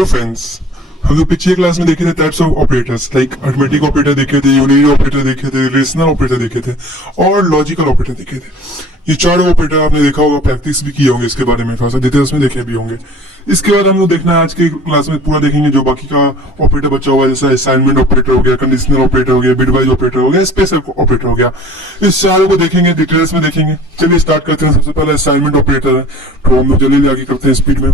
Hello friends, हम लोग पिछले क्लास में देखे थे types of operators like arithmetic operator देखे थे, यूनियन ऑपरेटर देखे थे, रेशनल ऑपरेटर देखे थे और लॉजिकल ऑपरेटर देखे थे। ये चारों ऑपरेटर आपने देखा होगा, प्रैक्टिस भी किए होंगे इसके बारे में, थोड़ा सा डिटेल्स में देखे भी होंगे। इसके बाद हम लोग देखना है आज के क्लास में पूरा देखेंगे जो बाकी का ऑपरेटर बचा हुआ है, जैसे असाइनमेंट ऑपरेटर हो गया, कंडीशनल ऑपरेटर हो गया, बिटवाइज ऑपरेटर हो गया, स्पेशल ऑपरेटर हो गया। इस चारों को देखेंगे, डिटेल्स में देखेंगे। चलिए स्टार्ट करते हैं। सबसे पहले असाइनमेंट ऑपरेटर है, तो हम लोग जल्दी आगे करते हैं स्पीड में।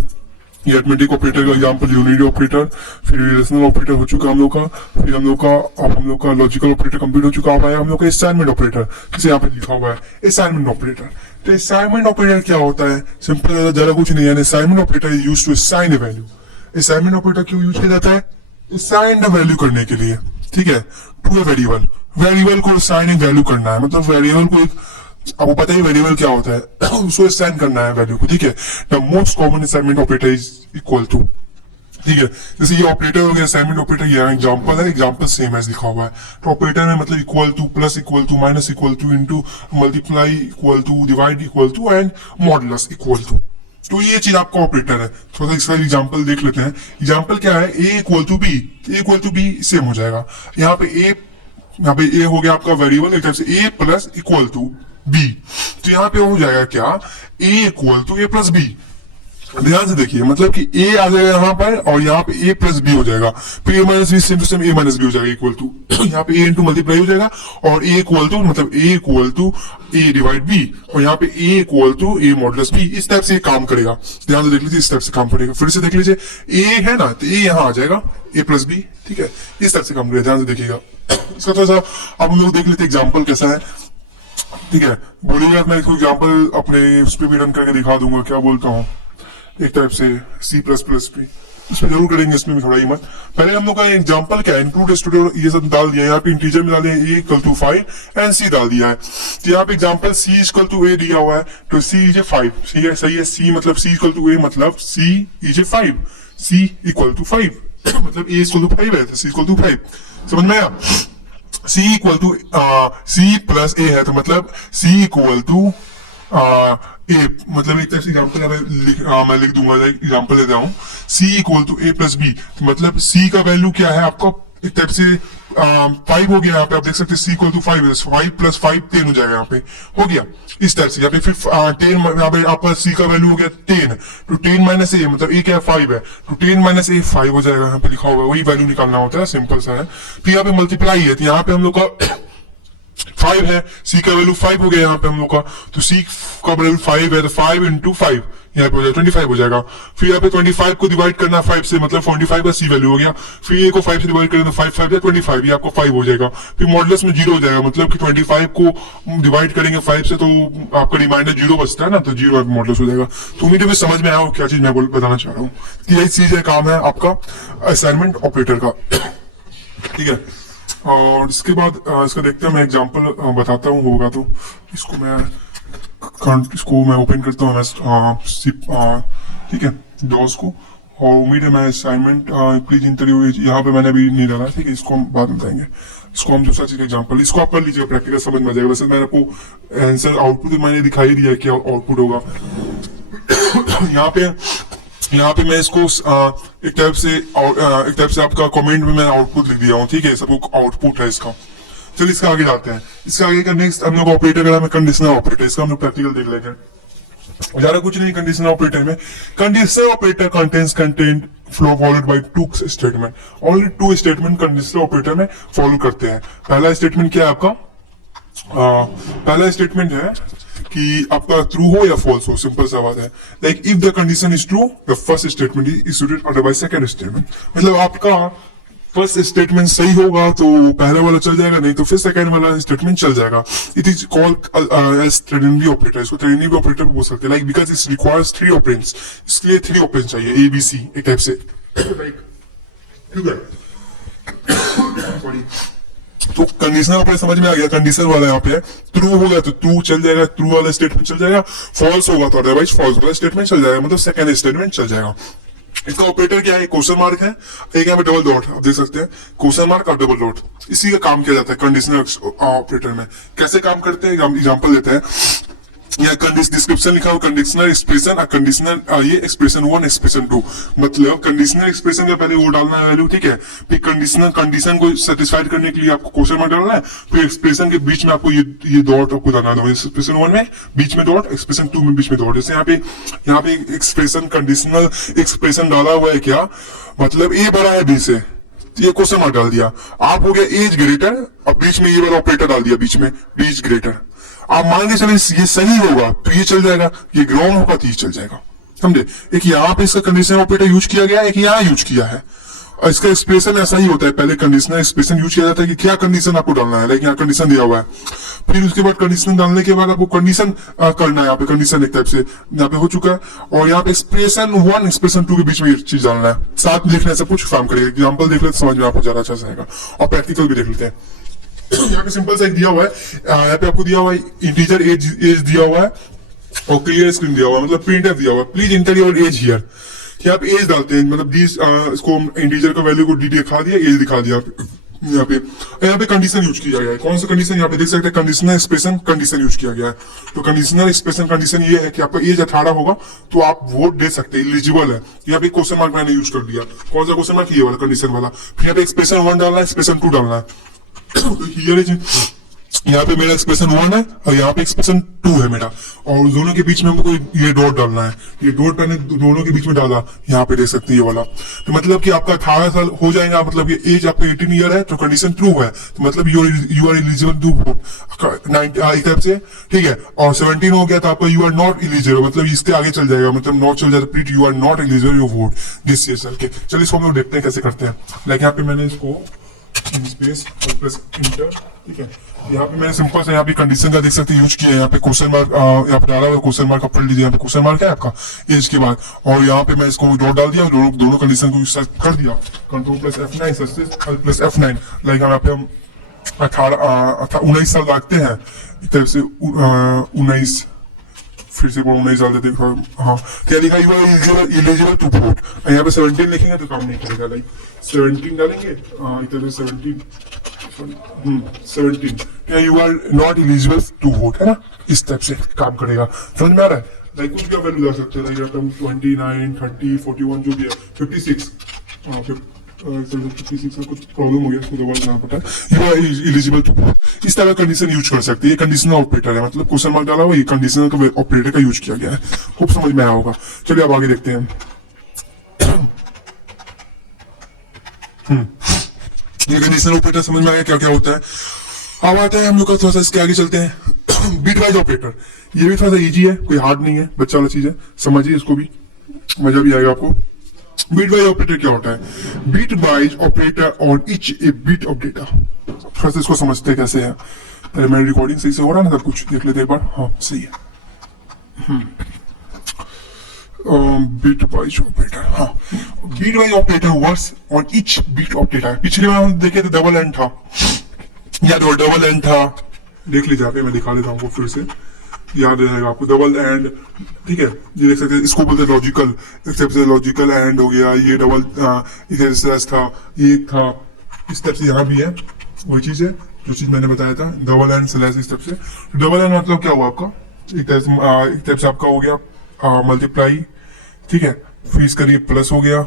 ये अरिथमेटिक ऑपरेटर का एग्जांपल यूनिटी ऑपरेटर, फिर रेशनल ऑपरेटर हो चुका हम लोग का, फिर हम लोग का लॉजिकल ऑपरेटर कंप्लीट हो चुका है। हम लोग का असाइनमेंट ऑपरेटर, जिसे यहाँ पे लिखा हुआ है असाइनमेंट ऑपरेटर। तो असाइनमेंट ऑपरेटर क्या होता है? सिंपल, ज्यादा कुछ नहीं है। Assignment operator is used to assign a value. Assignment operator क्यों यूज किया जाता है? असाइन द वैल्यू करने के लिए, ठीक है, टू ए वेरिएबल। वेरिएबल को असाइन एक वैल्यू करना है, मतलब वेरिएबल को एक, आपको पता है वेरिएबल क्या होता है, उसको असाइन करना है वैल्यू को, ठीक है। The most common assignment operator is equal to, ठीक है। जैसे ये ऑपरेटर हो गया असाइनमेंट ऑपरेटर, ये एग्जांपल है, एग्जांपल सेम एज लिखा हुआ है। तो ऑपरेटर में मतलब equal to, plus equal to, minus equal to, into, multiply equal to, divide equal to and modulus equal to. तो ये चीज आपका ऑपरेटर है। थोड़ा सा इसका एग्जांपल देख लेते हैं। एग्जांपल क्या है? A equal to B, A equal to B same हो जाएगा। यहाँ पे ए हो गया आपका वेरिएबल, एक तरफ से A plus equal to B. तो यहाँ पे हो जाएगा क्या? A equal to A plus B. ध्यान से देखिए, मतलब कि ए आ जाएगा यहाँ पर और यहाँ पे ए प्लस बी हो जाएगा। फिर A minus B same to same A minus B हो जाएगा इक्वल टू, यहाँ पे ए इंटू मल्टीप्लाई हो जाएगा और ए इक्वल टू, मतलब A equal to A divide B, और यहाँ पे A equal to A modulus B. इस टाइप से काम करेगा। ध्यान से देख लीजिए, इस टाइप से काम करेगा। फिर से देख लीजिए, ए है ना, तो ए यहाँ आ जाएगा ए प्लस बी, ठीक है। इस टाइप से काम करेगा, ध्यान से देखिएगा। इसका थोड़ा सा अब हम लोग देख लेते एग्जाम्पल कैसा है, ठीक है। बोलिएगा, मैं इसको एग्जाम्पल अपने उस पर भी रन करके दिखा दूंगा। क्या बोलता हूँ, एक टाइप से C++ पे इसमें जरूर करेंगे, इसमें भी थोड़ा ही मत। पहले हम लोग का एग्जांपल क्या है, इंक्लूड स्टूडेंट, ये सब डाल दिया। यहाँ पे इंटीजर में डाले ए इक्वल टू 5 एंड C डाल दिया है। तो यहाँ पे एग्जांपल C इक्वल टू ए दिया हुआ है, तो C इज 5, सही है, सही है। C मतलब C इक्वल टू ए, मतलब C is 5, C equal to 5 मतलब A इक्वल टू 5 है, तो C इक्वल टू 5। समझ में आया? C equal to C plus A है, तो मतलब C इक्वल टू ए, मतलब एक तरह से एग्जाम्पल मैं लिख दूंगा, एग्जाम्पल देता हूँ। C equal to A plus B, मतलब C का वैल्यू क्या है आपका, एक टाइप से 5 हो गया। यहाँ पे आप देख सकते हैं C इक्वल टू 5 है, 5 प्लस 5 10 हो जाएगा। यहाँ पे हो गया इस टाइप से। यहाँ पे फिर 10, यहाँ पे आपका C का वैल्यू हो गया 10, तो 10 माइनस ए, मतलब ए क्या है 5 है, तो 10 माइनस ए 5 हो जाएगा। यहाँ पे लिखा हुआ है, वही वैल्यू निकालना होता है, सिंपल सा है। फिर यहाँ पे मल्टीप्लाई है, तो यहाँ पे हम लोग का 5 है, C का वैल्यू 5 हो गया यहाँ पे हम लोग का, तो C का वैल्यू 5 है, तो 5 इंटू 5 यहाँ पे हो जाएगा 25 हो जाएगा। फिर यहाँ पे 25 को डिवाइड करना 5 से, मतलब 45 का C वैल्यू हो गया। फिर ये को 5 से डिवाइड करें तो 5 5 या 25, ये आपको 5 हो जाएगा। फिर मॉडुलस में 0 हो जाएगा, मतलब कि 25 को डिवाइड करेंगे 5 से तो आपका रिमाइंडर 0 बचता है ना, तो 0 मॉडुलस हो जाएगा। तो उम्मीद है समझ में आया हो क्या चीज मैं बताना चाह रहा हूँ। यही चीज है, काम है आपका असाइनमेंट ऑपरेटर का, ठीक है। और इसके बाद इसका देखते हैं, मैं एग्जांपल बताता हूँ, होगा तो इसको मैं ओपन करता हूँ, ठीक है, डॉस को। और उम्मीद है मैं असाइनमेंट प्लीज इंटरव्यू यहाँ पे मैंने अभी नहीं डाला, ठीक है, इसको हम बाद में बताएंगे। इसको हम दूसरा चीज एग्जांपल, इसको आप कर लीजिएगा, प्रैक्टिकल समझ में आ जाएगा। वैसे मैंने आपको आंसर आउटपुट मैंने दिखाई दिया है क्या आउटपुट होगा। यहाँ पे मैं इसको एक टाइप से आपका कमेंट में मैंने आउटपुट लिख दिया हूँ, ठीक है, सबको आउटपुट है इसका। चलिए इसका आगे जाते हैं। इसका आगे का नेक्स्ट हम लोग ऑपरेटर का नाम है कंडीशनल ऑपरेटर। इसका हम लोग प्रैक्टिकल देख लेंगे, ज्यादा कुछ नहीं। कंडीशनल ऑपरेटर में, conditional operator contains content flow followed by 2 statement. Only 2 statement conditional operator में फॉलो करते हैं। पहला स्टेटमेंट क्या है आपका? पहला स्टेटमेंट है कि आपका ट्रू हो या फॉल्स हो, सिंपल सा बात है। Like if the condition is true, the first statement is executed, otherwise second statement. मतलब आपका फर्स्ट स्टेटमेंट सही होगा तो पहला वाला चल जाएगा, नहीं तो फिर सेकंड वाला स्टेटमेंट चल जाएगा। It is called as trinity operator. इसको ट्रिनिटी ऑपरेटर बोल सकते हैं, like because it requires 3 operands. इसके लिए 3 ऑपरेंड्स चाहिए, A B C एक टाइप से, ठीक है। तो कंडीशनल ऑपरेटर समझ में आ गया। कंडीशन वाला यहाँ पे ट्रू होगा तो ट्रू चल जाएगा, ट्रू वाला स्टेटमेंट चल जाएगा। फॉल्स होगा तो अदरवाइज फॉल्स वाला स्टेटमेंट चल जाएगा, मतलब सेकंड स्टेटमेंट चल जाएगा। इसका ऑपरेटर क्या है? क्वेश्चन मार्क है, एक यहाँ पे डबल डॉट, आप देख सकते हैं, क्वेश्चन मार्क और डबल डॉट। इसी का काम किया जाता है कंडीशनल ऑपरेटर में। कैसे काम करते हैं एग्जांपल देते हैं। या डिस्क्रिप्शन लिखा हो कंडीशनल एक्सप्रेशन, कंडीशनल ये एक्सप्रेशन 1 एक्सप्रेशन 2, मतलब कंडीशनल एक्सप्रेशन का पहले वो डालना है वैल्यू, ठीक है, फिर कंडीशनल कंडीशन को सेटिस्फाइड करने के लिए आपको क्वेश्चन मार्क डालना है, फिर एक्सप्रेशन के बीच में आपको ये डॉट आपको डालना है, एक्सप्रेशन 1 में बीच में डॉट, एक्सप्रेशन 2 में बीच में डॉट। जैसे यहाँ पे एक्सप्रेशन कंडीशनल एक्सप्रेशन डाला हुआ है, क्या मतलब ए बड़ा है बी से, ये क्वेश्चन मार्क डाल दिया, आप हो गया एज ग्रेटर और बीच में ये वाला ऑपरेटर डाल दिया बीच में बीच ग्रेटर। आप मान के चले ये सही होगा तो ये चल जाएगा, ये रॉन्ग होगा तो ये चल जाएगा, समझे। एक यहाँ पे इसका कंडीशनल ऑपरेटर यूज किया गया, एक यहाँ यूज किया है, और इसका एक्सप्रेशन ऐसा ही होता है, पहले कंडीशनल एक्सप्रेशन यूज किया जाता है कि क्या कंडीशन आपको डालना है, लेकिन यहाँ कंडीशन दिया हुआ है, फिर उसके बाद कंडीशन डालने के बाद आपको कंडीशन करना है, यहाँ पे कंडीशन एक टाइप से यहाँ पे हो चुका है, और यहाँ पे एक्सप्रेशन 1 एक्सप्रेशन 2 के बीच में ये चीज डालना है, साथ में लिखने से कुछ काम करेगा। एग्जाम्पल देख लेते समझ में आपको ज्यादा अच्छा जाएगा, और प्रैक्टिकल भी देख लेते हैं। यहाँ पे सिंपल सा एक दिया हुआ है, यहाँ पे आपको दिया हुआ है इंटीजर एज दिया हुआ है और क्लियर स्क्रीन दिया हुआ है, मतलब प्रिंट दिया हुआ है, please inter your age here. यहाँ पे एज डालते हैं, मतलब इसको इंटीजर का वैल्यू को डी दिखा दिया, एज दिखा दिया यहाँ पे कंडीशन यूज किया गया है। कौन सा कंडीशन यहाँ पे देख सकते हैं, कंडीशनल एक्सप्रेशन कंडीशन यूज किया गया है। तो कंडीशनल एक्सप्रेशन कंडीशन ये है कि आपका एज 18 होगा तो आप वोट दे सकते हैं, एलिजिबल है। यहाँ पे क्वेश्चन मार्क मैंने यूज कर दिया, कौन सा क्वेश्चन मार्क, ये वाला कंडीशन वाला। फिर यहाँ पे एक्सप्रेशन 1 डालना है, एक्सप्रेशन 2 डालना है। तो यहाँ पे मेरा एक्सप्रेशन 1 है और यहाँ पे एक्सप्रेशन 2 है मेरा, और दोनों के बीच में हमको ये डॉट डालना है, ये डॉट मैंने दोनों के बीच में डाला, यहाँ पे देख सकते हैं ये वाला। तो मतलब कि आपका 18 साल हो जाएगा, मतलब ये एज आपका 18 ईयर है, तो कंडीशन ट्रू है, तो मतलब you are eligible to vote एक टाइप से, ठीक है। और 17 हो गया तो आपका यू आर नॉट एलिजिबल, मतलब इसके आगे चल जाएगा, मतलब नॉट चल जाएगा, please you are not eligible to vote this year. चल के चलिए इसको हम लोग देखते हैं कैसे करते हैं। लाइक यहाँ पे मैंने इसको स्पेस और प्लस इंटर, ठीक है। यहाँ पे मैंने सिंपल से यहाँ पे कंडीशन का देख सकते हैं यूज किया है, यहाँ पे क्वेश्चन मार्क यहाँ पे डाला हुआ क्वेश्चन मार्क, पढ़ लीजिए, यहाँ पे क्वेश्चन मार्क है आपका एज के बाद, और यहाँ पे मैं इसको डॉट डाल दिया, दोनों कंडीशन को सेट कर दिया, control plus F9 plus F9। Like यहाँ पे हम 19 साल रखते हैं, एक तरफ से 19, फिर से 19 डाल देते हैं, हाँ। क्या लिखा, you are eligible to vote, यहाँ पे 17 लिखेंगे तो काम नहीं करेगा, लाइक 17 डालेंगे, इधर 17 क्या you are not eligible to vote, है ना, इस टाइप से काम करेगा। समझ में आ रहा है। लाइक कुछ क्या वैल्यू डाल सकते हैं, लाइक 29, 30, 41 जो भी है, 56, 56 का कुछ प्रॉब्लम हो गया, इसको दोबारा करना पड़ता है। You are eligible to vote, इस तरह कंडीशन यूज कर सकते हैं। ये कंडीशनल ऑपरेटर है, मतलब क्वेश्चन मार्क डाला हुआ, ये कंडीशनल का ऑपरेटर का यूज किया गया है। खूब समझ में आया होगा। चलिए अब आगे देखते हैं। ये कंडीशनल ऑपरेटर समझ में आ गया क्या क्या होता है। अब आता है हम लोग का थोड़ा सा इसके आगे चलते हैं। बिट वाइज ऑपरेटर, ये भी थोड़ा सा इजी है, कोई हार्ड नहीं है, बच्चा वाला चीज है, समझिए इसको भी, मजा भी आएगा आपको। बिट वाइज ऑपरेटर क्या होता है, bit wise operator on each A bit of data. थोड़ा सा इसको समझते हैं कैसे है। पहले मेरी रिकॉर्डिंग सही से हो रहा है ना, सब कुछ देख लेते एक बार, हाँ सही है। बिट वाइज ऑपरेटर, हाँ, bit wise operator works on each bit of data. पिछले बार हम देखे थे डबल एंड था, या तो डबल एंड था, देख लीजिए आप, मैं दिखा देता हूँ फिर से, याद रहेगा आपको डबल एंड, ठीक है। ये देख सकते हैं, इसको बोलते हैं लॉजिकल, एक्सेप्ट से लॉजिकल एंड हो गया, ये डबल इधर था, ये था, इस टाइप से यहाँ भी है, वही चीज है जो चीज मैंने बताया था, डबल एंड स्लैश, इस टाइप से। डबल एंड मतलब क्या हुआ आपका, एक टाइप से आपका हो गया मल्टीप्लाई, ठीक है, फिर इसका ये प्लस हो गया,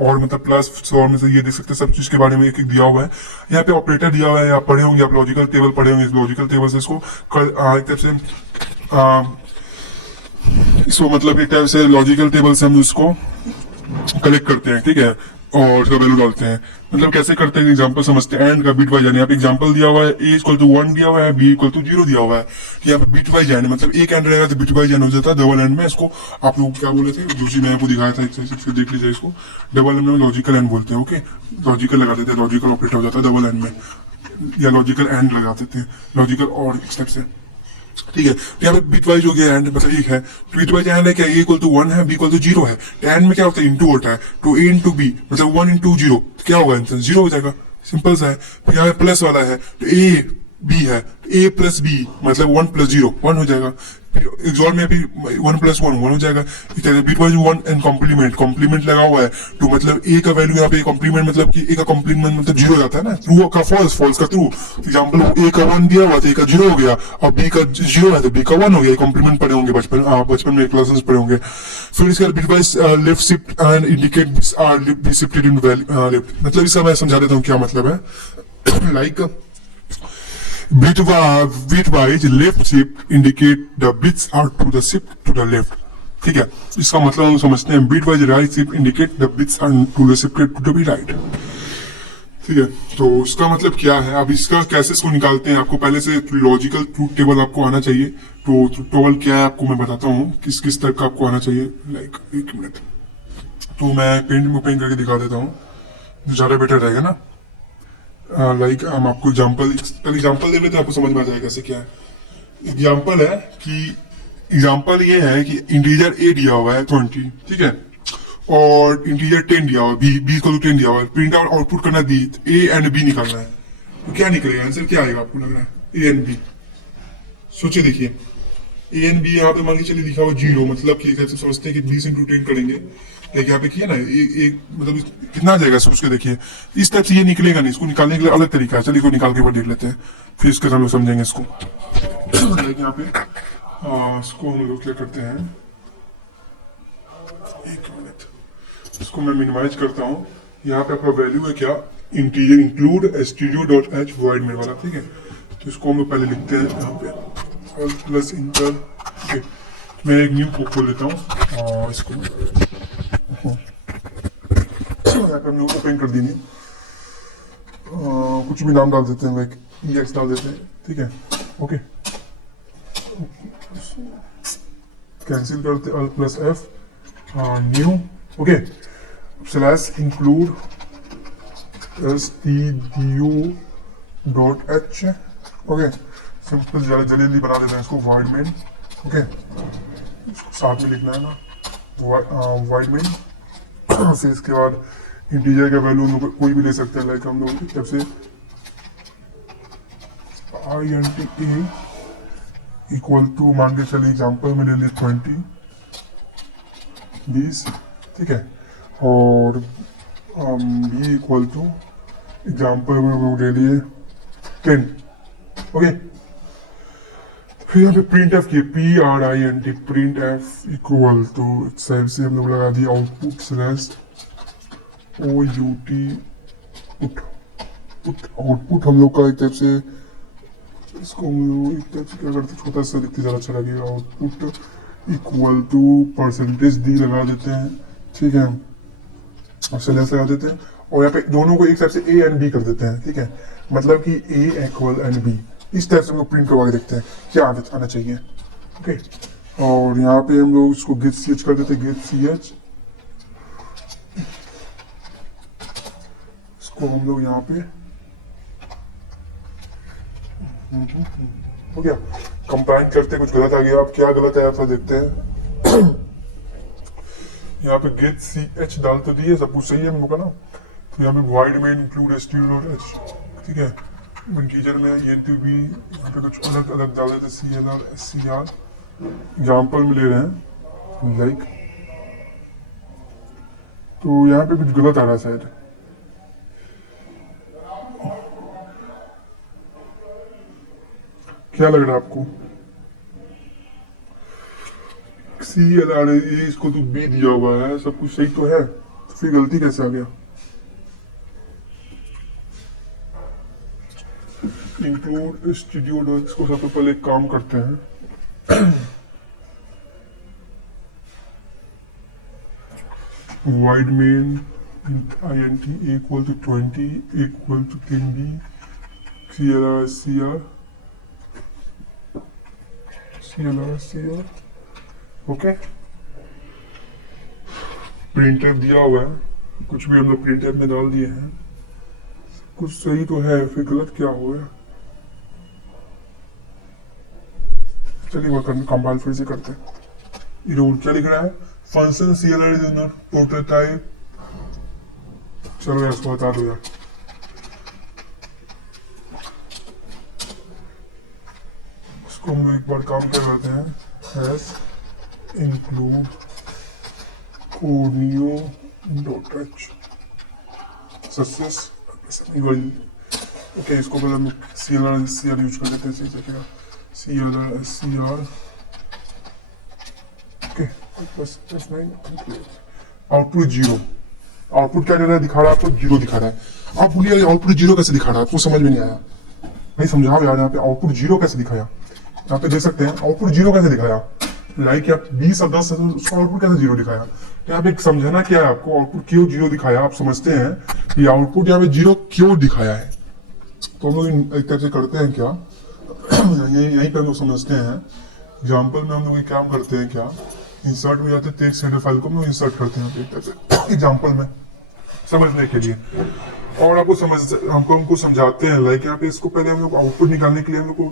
और मतलब प्लस और में से ये देख सकते हैं सब चीज के बारे में एक एक दिया हुआ है। यहाँ पे ऑपरेटर दिया हुआ है, आप पढ़े होंगे, आप लॉजिकल टेबल पढ़े होंगे, लॉजिकल टेबल से इसको एक टाइप से इसको मतलब एक टाइप से लॉजिकल टेबल से हम इसको कलेक्ट करते हैं, ठीक है, और उसका वैल्यू डालते हैं। मतलब कैसे करते हैं, एग्जांपल समझते हैं। एंड का बिट वाइज, यहाँ पे एग्जांपल दिया हुआ है, a इक्वल टू 1 दिया हुआ है, b इक्वल टू 0 दिया हुआ है। यहाँ पे बिट वाइज एंड, मतलब एक एंड रहेगा तो बिट वाइज एंड हो जाता है। डबल एंड में इसको आप लोग क्या बोले थे, जो चीज मैंने आपको दिखाया था, फिर देख लीजिए इसको। डबल एंड में लॉजिकल एंड बोलते हैं, ओके, लॉजिकल लगा देते हैं, लॉजिकल ऑपरेटर हो जाता है डबल एंड में, या लॉजिकल एंड लगा देते हैं, लॉजिकल और इस टाइप से, ठीक है। तो यहाँ पे बिट वाइज हो गया एंड, मतलब एक है बिट वाइज एंड है, क्या ए इक्वल टू 1 है, बी इक्वल टू 0 है। एंड में क्या होता है, इंटू होता है, तो ए इंटू बी, मतलब 1 इंटू 0, क्या होगा आंसर 0 हो जाएगा, सिंपल सा है। फिर यहाँ पे प्लस वाला है, तो ए बी है, ए प्लस बी मतलब 1 प्लस 0 1 हो जाएगा। एक्सॉर में अभी 1+1 1 हो जाएगा। Bitwise 1 and complement, complement लगा हुआ है तो मतलब ए का वैल्यू यहाँ पे कॉम्प्लीमेंट मतलब कि ए का कॉम्प्लीमेंट मतलब 0 जाता है ना, ट्रू का फॉल्स, फॉल्स का ट्रू। एग्जाम्पल ए का 1 दिया हुआ था, ए का 0 हो गया, अब बी का 0 है तो बी का 1 हो गया। कॉम्प्लीमेंट पढ़े होंगे बचपन में क्लासेस पढ़े होंगे। फिर इसका bit wise left shift and indicate R be shifted in left, मतलब इसका मैं समझा देता हूँ क्या मतलब है। Like bitwise left shift indicate the bits are to the shift to the left, ठीक है। इसका मतलब हम समझते हैं bitwise right shift indicate the bits are to the shifted to the right, ठीक है। तो इसका मतलब क्या है, अब इसका कैसे इसको निकालते हैं, आपको पहले से लॉजिकल ट्रूथ टेबल आपको आना चाहिए। तो ट्रूथ टेबल क्या है आपको मैं बताता हूँ, किस किस तरह का आपको आना चाहिए। लाइक एक मिनट, तो मैं पेंट करके दिखा देता हूँ, ज्यादा बेटर रहेगा ना। लाइक हम आपको एग्जांपल दे लेते हैं, आपको समझ में आ जाएगा कैसे क्या है। एग्जांपल है कि एग्जांपल ये है कि इंटीजर ए दिया हुआ है 20, ठीक है, और इंटीजर 10 दिया हुआ है, बी को 10 दिया हुआ है। प्रिंट आउट आउटपुट करना बी, ए एंड बी निकालना है, तो क्या निकलेगा आंसर, क्या आएगा आपको लग रहा है, ए एंड बी। सोचे देखिए, ए एंड बी यहाँ पे मान के चलिए लिखा हुआ 0, मतलब कि जैसे समझते हैं कि 20 × 10 करेंगे, लेकिन यहाँ पे किया ना एक मतलब कितना आ जाएगा सोच के देखिए। इस टाइप से ये निकलेगा नहीं, इसको निकालने के लिए अलग तरीका है, चलिए इसको निकाल के ऊपर देख लेते हैं, फिर इसके हम लोग समझेंगे इसको। यहाँ पे इसको हम लोग क्या करते हैं, एक मिनट, इसको मैं मिनिमाइज करता हूँ। यहाँ पे आपका वैल्यू है क्या, integer include stdio.h void main वाला, ठीक है। तो इसको हम लोग पहले लिखते हैं यहाँ पे प्लस इंटर, ठीक है। मैं एक न्यू को खोल लेता हूँ और इसको हमने ओपन कर दी, कुछ भी नाम डाल देते हैं, लाइक EX डाल देते हैं, ठीक है। ओके, कैंसिल करते हैं, plus F new, okay, slash include stdio.h, okay. Simple जल्दी बना देते हैं इसको, वाइड मेन, ओके, साथ में लिखना है ना, वाइड मेन। फिर इसके बाद इंटीजर का वैल्यू हम लोग कोई भी ले सकते हैं, लाइक हम लोग की तरफ से int a इक्वल टू मान के चलिए एग्जाम्पल में ले ली 20, ठीक है, और b इक्वल टू एग्जाम्पल में हम लोग ले लिए 10, ओके। फिर यहाँ पे प्रिंट एफ की PRINT, print f equal to side से हम लोग लगा दिया आउटपुट स्लैश OUT आउटपुट हम लोग का एक टाइप से, इसको हम लोग एक टाइप से क्या करते, छोटा सा लिखते ज़्यादा अच्छा लगेगा। आउटपुट इक्वल टू %d लगा देते हैं, ठीक है, और स्लैश लगा देते हैं, और यहाँ पे दोनों को एक टाइप से A एंड B कर देते हैं, ठीक है। मतलब कि A इक्वल एंड B, इस टाइप से हम लोग प्रिंट करवा के देखते हैं क्या आना चाहिए, ओके। और यहाँ पे हम लोग इसको गेट ch कर देते हैं, गेट ch, इसको हम लोग यहाँ पे हो गया। कंपाइन करते कुछ गलत आ गया, अब क्या गलत आया था देखते हैं। यहाँ पे गेट ch डाल तो दिए, सब कुछ सही है हम लोग का ना। तो यहाँ पे वाइड में इंक्लूड stdio.h, ठीक है, इंटीजर में int b, यहाँ पे कुछ अलग अलग डाल देते, CLR SCR, एग्जाम्पल में ले रहे हैं लाइक। तो यहाँ पे कुछ गलत आ रहा है शायद, क्या लग रहा है आपको, CLR इसको तो B दिया हुआ है, सब कुछ सही तो है, तो फिर गलती कैसे आ गया। इंक्लूड stdio, इसको सबसे पहले एक काम करते हैं, void main int a equal to 20 equal to 10b CLR SCR, okay. Print f दिया हुआ है, कुछ भी हम लोग प्रिंट एफ में डाल दिए हैं, कुछ सही तो है, फिर गलत क्या हो गया। चलिए वो कंपाइल फिर से करते हैं। इधर क्या लिख रहा है, function CLR is not prototype, चलो यार इसको बता दो यार। इसको हम एक बार काम कर लेते हैं, has include conio dot H success okay. इसको पहले हम सी आर यूज कर लेते हैं, सही क्या सी आर ओके बस आउटपुट जीरो। आउटपुट क्या दे रहा है, दिखा रहा है आपको जीरो दिखा रहा है। आप बोलिए आउटपुट जीरो कैसे दिखा रहा है, आपको समझ में नहीं आया, नहीं समझाओ यार। यहाँ पे आउटपुट जीरो कैसे दिखाया, यहाँ पे देख सकते हैं आउटपुट जीरो कैसे दिखाया, लाइक आप 20 और 10 उसका आउटपुट कैसे जीरो दिखाया। तो यहाँ पे समझाना क्या है आपको, आउटपुट क्यों जीरो दिखाया, आप समझते हैं कि आउटपुट यहाँ पे जीरो क्यों दिखाया है। तो हम लोग एक तरह से करते हैं क्या, यहीं पे हम लोग समझते हैं। एग्जाम्पल में हम लोग क्या करते हैं, क्या इंसर्ट में जाते हैं, टेक्स्ट हेडर फाइल को हम लोग इंसर्ट करते हैं एक तरह से एग्जाम्पल में समझने के लिए। और आपको हमको समझाते हैं लाइक यहाँ पे इसको पहले हम लोग आउटपुट निकालने के लिए हम लोग को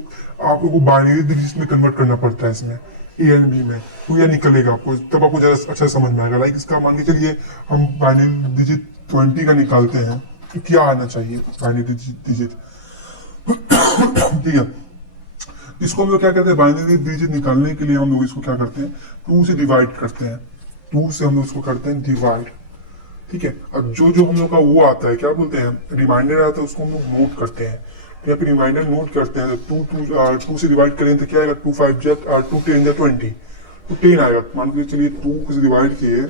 आप लोग को बाइनरी डिजिट में कन्वर्ट करना पड़ता है, इसमें ए एंड बी में, तो यह निकलेगा आपको, तब आपको जरा अच्छा समझ में आएगा। लाइक इसका मान के चलिए हम बाइनरी डिजिट 20 का निकालते हैं, तो क्या आना चाहिए बाइनरी डिजिट ठीक है। इसको हम लोग क्या करते हैं, बाइनरी डिजिट निकालने के लिए हम लोग इसको क्या करते हैं, 2 से डिवाइड करते हैं, 2 से हम लोग इसको करते हैं डिवाइड, ठीक है। अब जो हम लोग का वो आता है, क्या बोलते हैं, रिमाइंडर आता है, उसको हम लोग नोट करते हैं। तो यहाँ पे रिमाइंडर नोट करते हैं, तो 2 से डिवाइड करें तो क्या आएगा, 2 5 जा 2 10 जा 20, तो 10 आएगा। मान के चलिए 2 से डिवाइड किए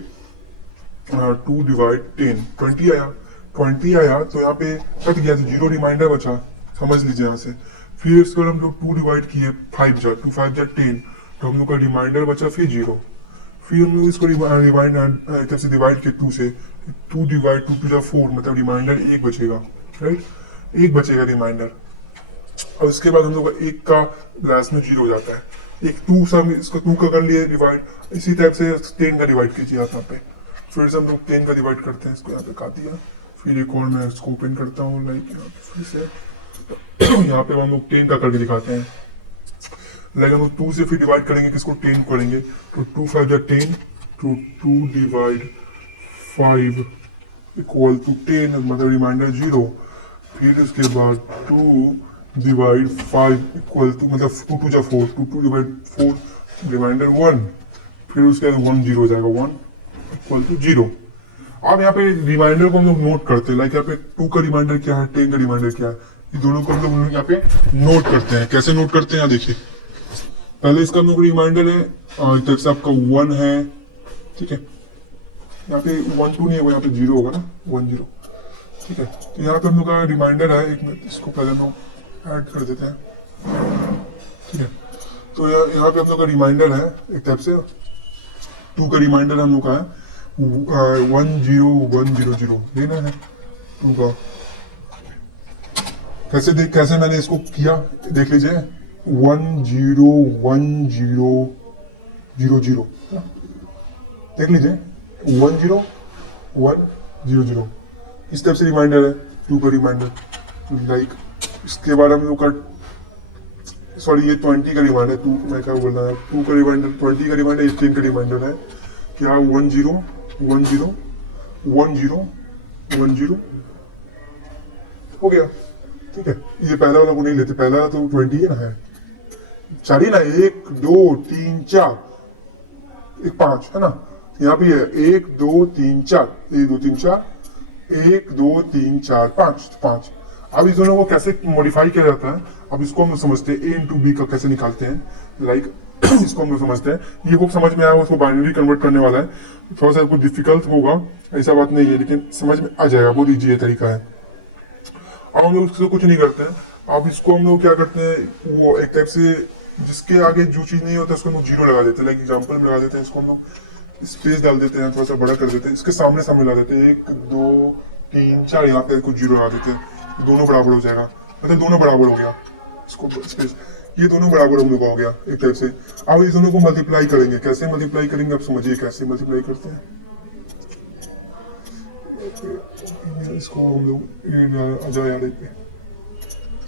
2 डिवाइड 10 20 आया, 20 आया तो यहाँ पे कट गया, तो 0 रिमाइंडर बचा, समझ लीजिए यहाँ से। फिर इसको हम लोग 2 डिवाइड किए 5 जा 2 5 जा 10, तो हम लोग का रिमाइंडर बचा फिर 0। फिर हम लोग इसको रिमाइंडर से डिवाइड किए 2 से, 2 डिवाइड 2 जा 4, मतलब रिमाइंडर 1 बचेगा, राइट, 1 बचेगा रिमाइंडर। और उसके बाद हम लोग का 1 का लास्ट में 0 हो जाता है। एक 2 सब इसको 2 का कर लिए डिवाइड, इसी टाइप से 10 का डिवाइड कीजिए आप यहाँ पे। फिर से हम लोग 10 का डिवाइड करते हैं, इसको यहाँ पे काट दिया। फिर एक और मैं इसको ओपन करता हूँ, लाइक यहाँ पे फिर से यहाँ पे हम लोग 10 का करके दिखाते हैं। लाइक हम लोग 2 से फिर डिवाइड करेंगे, किसको 10 करेंगे, तो 2 5 जा 10, तो 2 डिवाइड 5 इक्वल टू 10, मतलब रिमाइंडर 0। फिर उसके बाद 2 डिवाइड 5 इक्वल टू, मतलब 2 2 जा 4, 2 डिवाइड 4 रिमाइंडर 1। फिर उसके बाद 1 0 हो जाएगा, 1 इक्वल टू 0। अब यहाँ पे रिमाइंडर को हम लोग नोट करते हैं, लाइक यहाँ पे 2 का रिमाइंडर क्या है, 10 का रिमाइंडर क्या है, ये दोनों को हम लोग यहाँ पे नोट करते हैं। कैसे नोट करते हैं, देखिए पहले इसका हम लोग रिमाइंडर है, तक से आपका 1 है, ठीक है। यहाँ पे 1 2 नहीं है, यहाँ पे 0 होगा ना, 1 0, ठीक है। तो यहाँ पे हम लोग का रिमाइंडर है, एक मिनट इसको पहले हम लोग ऐड कर देते हैं, ठीक है। तो यहाँ पे हम लोग का रिमाइंडर है एक टाइप से 2 का रिमाइंडर हम लोग का है 1 0 1 0 0 लेना है 2 का। कैसे मैंने इसको किया देख लीजिए, 1 0 1 0 0 0 देख लीजिए, 1 0 1 0 0 इस टाइप से रिमाइंडर है, 2 का रिमाइंडर। लाइक इसके बाद हम लोग का, सॉरी ये 20 का रिमाइंडर, 2 मैं क्या बोल रहा है, 2 का रिमाइंडर 20 का रिमाइंडर, 10 का रिमाइंडर है क्या, 1 0 1 0 1 0 1 0 हो गया, ठीक है। ये पहला वाला को नहीं लेते, पहला तो 20 है ना, है 4 ही ना, 1 2 3 4 1 5 है ना, यहाँ पे है 1 2 3 4 1 2 3 4 1 2 3 4 5। अब इस दोनों को कैसे मॉडिफाई किया जाता है, अब इसको हम लोग समझते हैं, ए इंटू बी का कैसे निकालते हैं, लाइक इसको हम लोग समझते हैं। ये को समझ में आया, उसको बाइनरी कन्वर्ट करने वाला है, थोड़ा सा आपको डिफिकल्ट होगा, ऐसा बात नहीं है, लेकिन समझ में आ जाएगा, बहुत ईजी तरीका है। अब हम लोग इसको कुछ नहीं करते हैं, अब इसको हम लोग क्या करते हैं, वो एक टाइप से जिसके आगे जो चीज नहीं होता उसको हम लोग 0 लगा देते हैं, लाइक एग्जाम्पल में लगा देते हैं, इसको हम लोग स्पेस डाल देते हैं, थोड़ा सा बड़ा कर देते हैं, इसके सामने सामने लगा देते हैं, 1 2 3 4 यहाँ पे कुछ 0 लगा देते हैं, दोनों बराबर हो जाएगा, मतलब दोनों बराबर हो गया, इसको स्पेस, ये दोनों बराबर हम लोग हो गया एक टाइप से। अब इस दोनों को मल्टीप्लाई करेंगे, कैसे मल्टीप्लाई करेंगे आप समझिए, कैसे मल्टीप्लाई करते हैं। इसको हम लोग आ जाओ यार पे,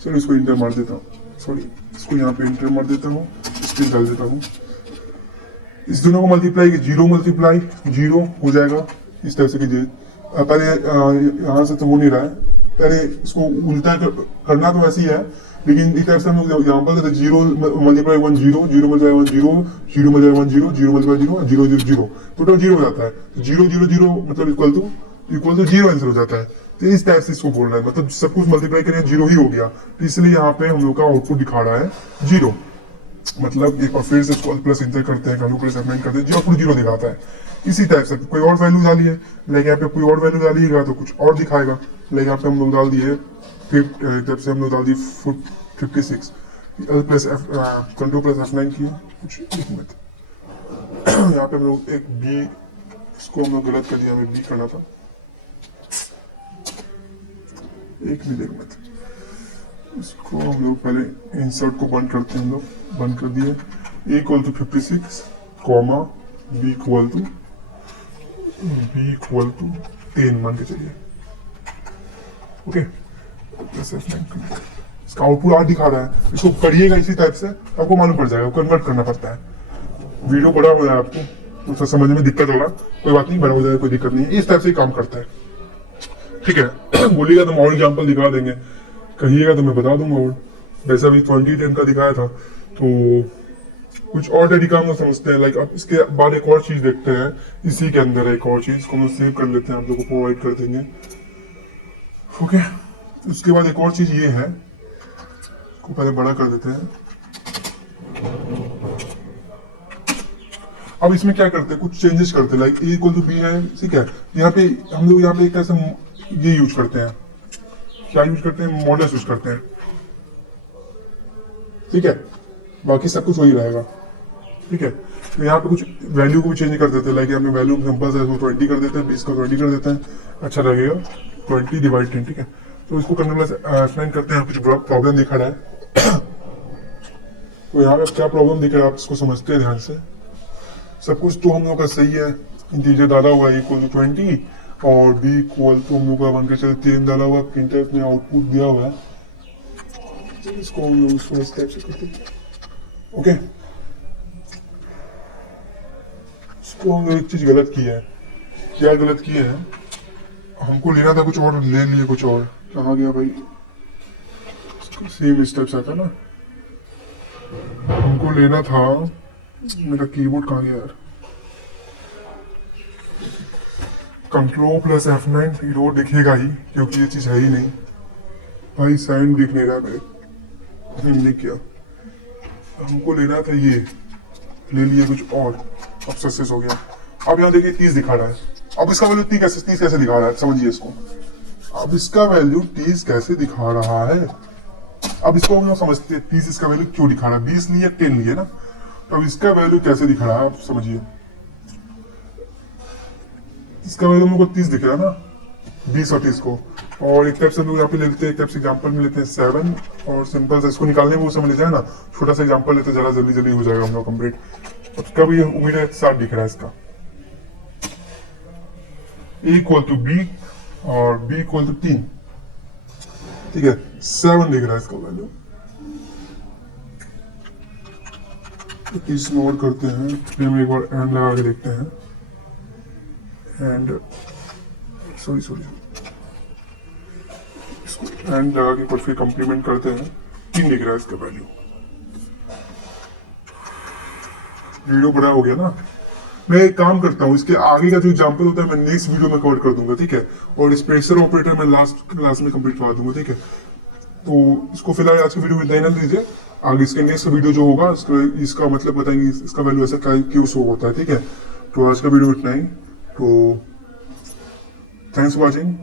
चलो इसको इंटर मार देता हूँ, सॉरी इसको यहाँ पे इंटर मार देता हूँ, स्पेस डाल देता हूँ, इस दोनों को मल्टीप्लाई की 0 मल्टीप्लाई 0 हो जाएगा, इस तरह से कीजिए। पहले यहाँ से तो हो नहीं रहा है, पहले इसको उल्टा करना तो वैसे ही है, लेकिन इस टाइप से हम लोग एग्जाम्पल देते zero multiply one zero, zero multiply one zero, zero multiply one zero, zero multiply zero, zero zero zero, total zero हो जाता है। तो जीरो जीरो जीरो मतलब इक्वल टू जीरो आंसर हो जाता है। तो इस टाइप से इसको बोल रहा है, मतलब सब कुछ मल्टीप्लाई करें जीरो ही हो गया, तो इसलिए यहाँ पे हम लोग का आउटपुट दिखा रहा है जीरो। मतलब एक बार फिर से इसको प्लस इंटर करते हैं, कंट्रोल प्लस F9 करते हैं, जो आउटपुट जीरो दिखाता है। इसी टाइप से कोई और वैल्यू डाली है, लाइक यहाँ पे कोई और वैल्यू डालिएगा तो कुछ और दिखाएगा। लाइक यहाँ पे हम लोग डाल दिए टाइप से हम लोग डाल दिए 56 प्लस कंट्रोल प्लस F9 किए कुछ एक मिनट। यहाँ पे हम लोग एक बी, इसको हम लोग गलत कर दिया, हमें बी करना था, एक मिनट। इसको हम लोग पहले इंसर्ट को बंद करते हैं, हम लोग बंद कर दिए। A equal to 56 comma B equal to 10 मान के चलिए, ओके। इसका आउटपुट आज दिखा रहा है, इसको करिएगा इसी टाइप से, आपको मालूम पड़ जाएगा, कन्वर्ट करना पड़ता है। वीडियो बड़ा हो जाए आपको तो समझने में दिक्कत होगा, कोई बात नहीं, बड़ा हो जाए कोई दिक्कत नहीं है, इस टाइप से काम करता है, ठीक है। बोलिएगा तो और एग्जाम्पल दिखा देंगे, कहिएगा तो मैं बता दूंगा। और वैसे अभी 2010 का दिखाया था, तो कुछ और तरीका हम लोग समझते हैं। लाइक अब इसके बाद एक और चीज देखते हैं, इसी के अंदर एक और चीज को हम सेव कर लेते हैं, आप लोगों को प्रोवाइड कर देंगे, ओके। उसके बाद एक और चीज ये है, इसको पहले बड़ा कर देते हैं। अब इसमें क्या करते हैं, कुछ चेंजेस करते हैं, like A equal to B है, ठीक है। यहाँ पे हम लोग यहाँ पे एक ऐसा ये यूज करते हैं, क्या यूज करते हैं, मॉडल्स यूज करते हैं, ठीक है। बाकी सब कुछ वही रहेगा, ठीक है। तो यहाँ पे कुछ वैल्यू को भी चेंज कर देते हैं, लाइक यहाँ पे वैल्यू सिंपल है, 20 कर देते हैं, 20 को 20 कर देते हैं, अच्छा लगेगा, 20 डिवाइड 10, ठीक है। तो इसको करने वाला F9 करते हैं, कुछ प्रॉब्लम दिखा रहा है। तो यहाँ पे क्या प्रॉब्लम दिख रहा है, आप इसको समझते हैं ध्यान से। सब कुछ तो हम लोग का सही है, इंटीजर डाला हुआ है इक्वल टू 20 और बी इक्वल टू हम लोग का वन के चले 3 डाला हुआ, प्रिंटर में आउटपुट दिया हुआ है। इसको हम लोग इसको इस टाइप से करते हैं, ओके। इसको हम लोग एक चीज गलत की है, क्या गलत किया है, हमको लेना था कुछ और, ले लिए कुछ और, कहाँ गया भाई, सेम स्टेप्स आता ना, हमको लेना था, मेरा कीबोर्ड कहाँ गया यार, कंट्रोल प्लस F9 कीबोर्ड दिखेगा ही, क्योंकि ये चीज है ही नहीं भाई, साइन दिख नहीं रहा मेरे, दिख गया। हमको लेना था ये, ले लिए कुछ और, अब सक्सेस हो गया। अब यहाँ देखिए 30 दिखा रहा है, अब इसका वैल्यू 30 कैसे दिखा रहा है, समझिए इसको। अब इसका वैल्यू 30 कैसे दिखा रहा है, अब इसको हम लोग समझते हैं 30 इसका वैल्यू क्यों दिखा रहा है, 20 लिए 10 लिए ना, तो अब इसका वैल्यू कैसे दिख रहा है आप समझिए। इसका वैल्यू हमको 30 दिख रहा है ना, 20 और 30 को, और एक टाइप से लोग यहाँ पे ले लेते हैं, एक टाइप से एग्जाम्पल में लेते हैं 7, और सिंपल से इसको निकालने में वो समझ जाए ना, छोटा सा एग्जाम्पल लेते हैं, जरा जल्दी हो जाएगा हम लोग कंप्लीट। उसका भी उम्मीद है 7 दिख रहा है इसका, ए इक्वल टू बी और बी इक्वल टू 3, ठीक है, 7 दिख रहा है इसका वैल्यू। 30 नोट करते हैं, फिर हम एक बार एंड लगा के देखते हैं, एंड सॉरी इसको एंड लगा के फिर कंप्लीमेंट करते हैं, 3 दिख रहा है इसका वैल्यू। वीडियो बड़ा हो गया ना, मैं एक काम करता हूँ, इसके आगे का जो एग्जांपल होता है मैं नेक्स्ट वीडियो में कवर कर दूंगा, ठीक है। और स्पेसर ऑपरेटर मैं लास्ट क्लास में कंप्लीट करा दूंगा, ठीक है। तो इसको फिलहाल आज की वीडियो में इतना दीजिए, आगे इसके नेक्स्ट वीडियो जो होगा इसका मतलब बताएंगे, इसका वैल्यू ऐसा क्यों शो होता है, ठीक है। तो आज का वीडियो इतना ही, तो थैंक्स फॉर वॉचिंग।